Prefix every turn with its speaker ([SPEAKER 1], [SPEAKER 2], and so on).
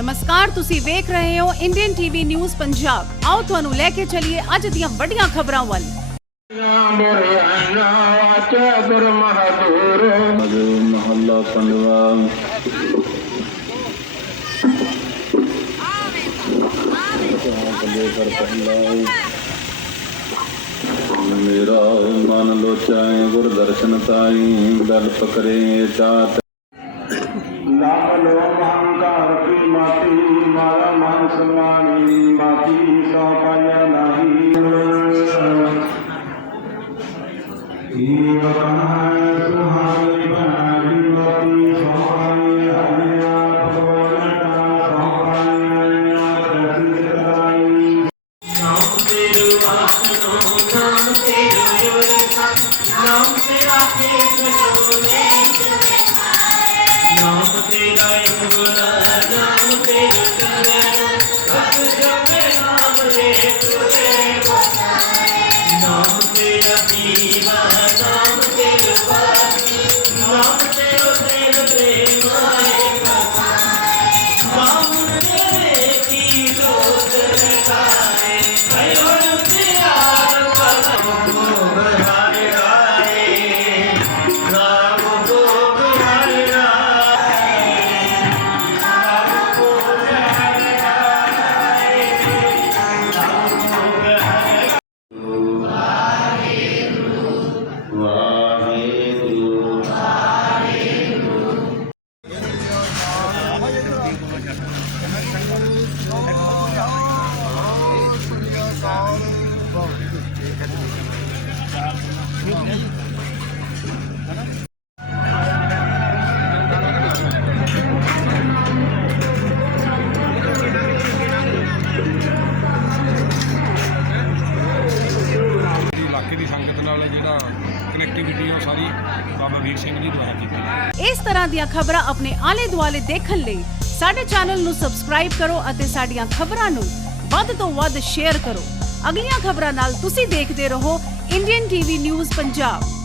[SPEAKER 1] ਨਮਸਕਾਰ, ਤੁਸੀਂ ਵੇਖ ਰਹੇ ਹੋ ਇੰਡੀਅਨ ਟੀਵੀ ਨਿਊਜ਼ ਪੰਜਾਬ ਆਓ ਤੁਹਾਨੂੰ ਲੈ ਕੇ ਚੱਲੀਏ ਅੱਜ ਦੀਆਂ ਵੱਡੀਆਂ ਖਬਰਾਂ ਵੱਲ।
[SPEAKER 2] ਮਹੱਲਾ ਪੰਡਵਾ ਮੇਰਾ ਮਨ ਲੋਚਾਏ ਗੁਰ ਤਾਈ, ਬਲ ਪਕਰੇ ਚਾਤ
[SPEAKER 3] লোভ অহংকার কি মাতি মারা মান সম্মানি মাতি সপাইয়া নাহি ইয়া Nam Sera
[SPEAKER 2] Sera
[SPEAKER 4] Sera ਇਲਾਕੇ ਦੀ ਸੰਗਤ ਨਾਲ ਜਿਹੜਾ ਕਨੈਕਟੀਵਿਟੀ ਉਹ ਸਾਰੀ ਬਾਬਾ ਵੀਰ ਸਿੰਘ ਜੀ ਦੁਆਰਾ ਕੀਤੀ
[SPEAKER 1] ਇਸ ਤਰ੍ਹਾਂ ਦੀਆਂ ਖਬਰਾਂ ਆਪਣੇ ਆਲੇ ਦੁਆਲੇ ਦੇਖਣ ਲਈ ਸਾਡੇ ਚੈਨਲ ਨੂੰ ਸਬਸਕ੍ਰਾਈਬ ਕਰੋ ਅਤੇ ਸਾਡੀਆਂ ਖਬਰਾਂ ਨੂੰ ਵੱਧ ਤੋਂ ਵੱਧ ਸ਼ੇਅਰ ਕਰੋ। ਅਗਲੀਆਂ ਖਬਰਾਂ ਨਾਲ ਤੁਸੀਂ ਦੇਖਦੇ ਰਹੋ ਇੰਡੀਅਨ ਟੀਵੀ ਨਿਊਜ਼ ਪੰਜਾਬ।